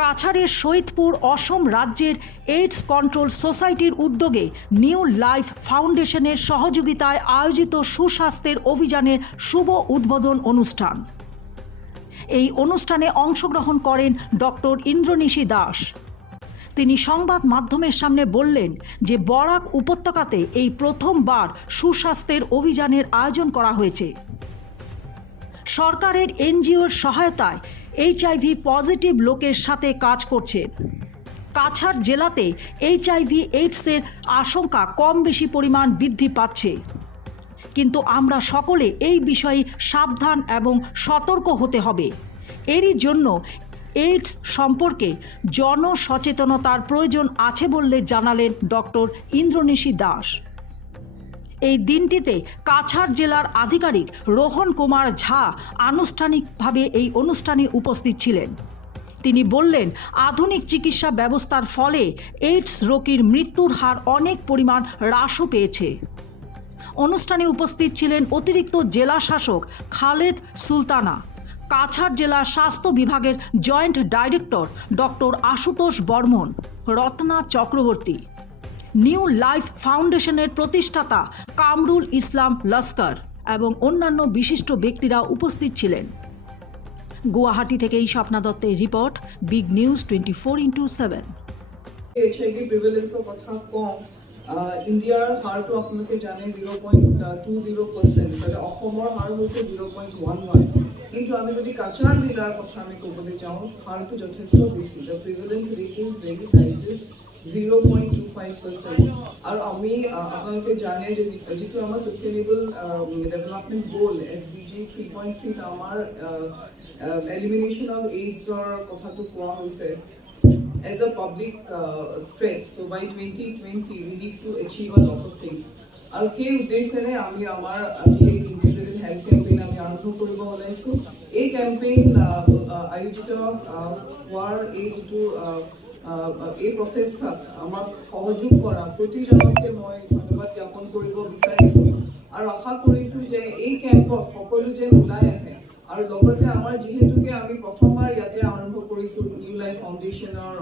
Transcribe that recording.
কাছাড়ের সৈয়দপুর অসম রাজ্যের AIDS control সোসাইটির উদ্যোগে নিউ লাইফ ফাউন্ডেশনের সহযোগিতায় আয়োজিত সুস্বাস্থ্যের অভিযানের শুভ উদ্বোধন অনুষ্ঠান। এই অনুষ্ঠানে অংশগ্রহণ করেন ডক্টর ইন্দ্রনিশী দাস। তিনি সংবাদ মাধ্যমের সামনে বললেন যে বরাক উপত্যকাতে এই প্রথমবার সুস্বাস্থ্যের অভিযানের আয়োজন করা হয়েছে। সরকারের এনজিওর সহায়তায় এইচআইভি পজিটিভ লোকের সাথে কাজ করছে। কাছাড় জেলাতে এইচআইভি এইডসের আশঙ্কা কম বেশি পরিমাণ বৃদ্ধি পাচ্ছে। কিন্তু আমরা সকলে এই বিষয়ে সাবধান এবং সতর্ক হতে হবে। এরই জন্য এইডস সম্পর্কে জনসচেতনতার প্রয়োজন আছে বললে জানালেন ডক্টর ইন্দ্রনিশী দাস। এই দিনটিতে কাছাড় জেলার আধিকারিক রোহন কুমার ঝা আনুষ্ঠানিকভাবে এই অনুষ্ঠানে উপস্থিত ছিলেন। তিনি বললেন, আধুনিক চিকিৎসা ব্যবস্থার ফলে এইডস রোগীর মৃত্যুর হার অনেক পরিমাণ হ্রাসও পেয়েছে। অনুষ্ঠানে উপস্থিত ছিলেন অতিরিক্ত জেলা শাসক খালেদ সুলতানা, কাছাড় জেলা স্বাস্থ্য বিভাগের joint director doctor Ashutosh Barman, Ratna Chakraborty new life ফাউন্ডেশনের প্রতিষ্ঠাতা কামরুল ইসলাম লস্কর এবং অন্যান্য বিশিষ্ট ব্যক্তিরা উপস্থিত ছিলেন। গুয়াহাটি থেকে এই স্বপ্না দত্তের report big news twenty four into seven ইণ্ডিয়াৰ হাৰটো আপোনালোকে জানে zero' point two zero' percent তাতে অসমৰ হাৰ হৈছে জিৰ' পইণ্ট ওৱান ওৱান কিন্তু আমি যদি কাছাৰ জিলাৰ কথা আমি ক'বলৈ যাওঁ, হাৰটো যথেষ্ট বেছি। The prevalence rate is very zero' point two five percent আৰু আমি আহ, আপোনালোকে জানে যে যি- যিটো আমাৰ sustainable development goal S D G three point থ্ৰীত আমাৰ এলিমিনেশ্যন অফ এইডছৰ কথাটো কোৱা হৈছে as a public uh, threat. So by 2020, we need to achieve a lot of things. আৰু সেই উদ্দেশ্যেৰে আমি আমাৰ আজি এই ইণ্টিগ্ৰেটেড হেল্থ কেম্পেইন আমি আৰম্ভ কৰিব ওলাইছোঁ এই কেম্পেইন আয়োজিত আহ, হোৱাৰ এই যিটো আহ, আহ, এই প্ৰচেষ্টাত আমাক সহযোগ কৰা, প্ৰতিজনকে মই ধন্যবাদ জ্ঞাপন কৰিব বিচাৰিছোঁ। আৰু আশা কৰিছোঁ যে এই কেম্পত সকলো যেন ওলাই আহে। আৰু লগতে আমাৰ যিহেতুকে আমি প্ৰথমবাৰ ইয়াতে আৰম্ভ কৰিছোঁ নিউ লাইফ ফাউণ্ডেশ্যনৰ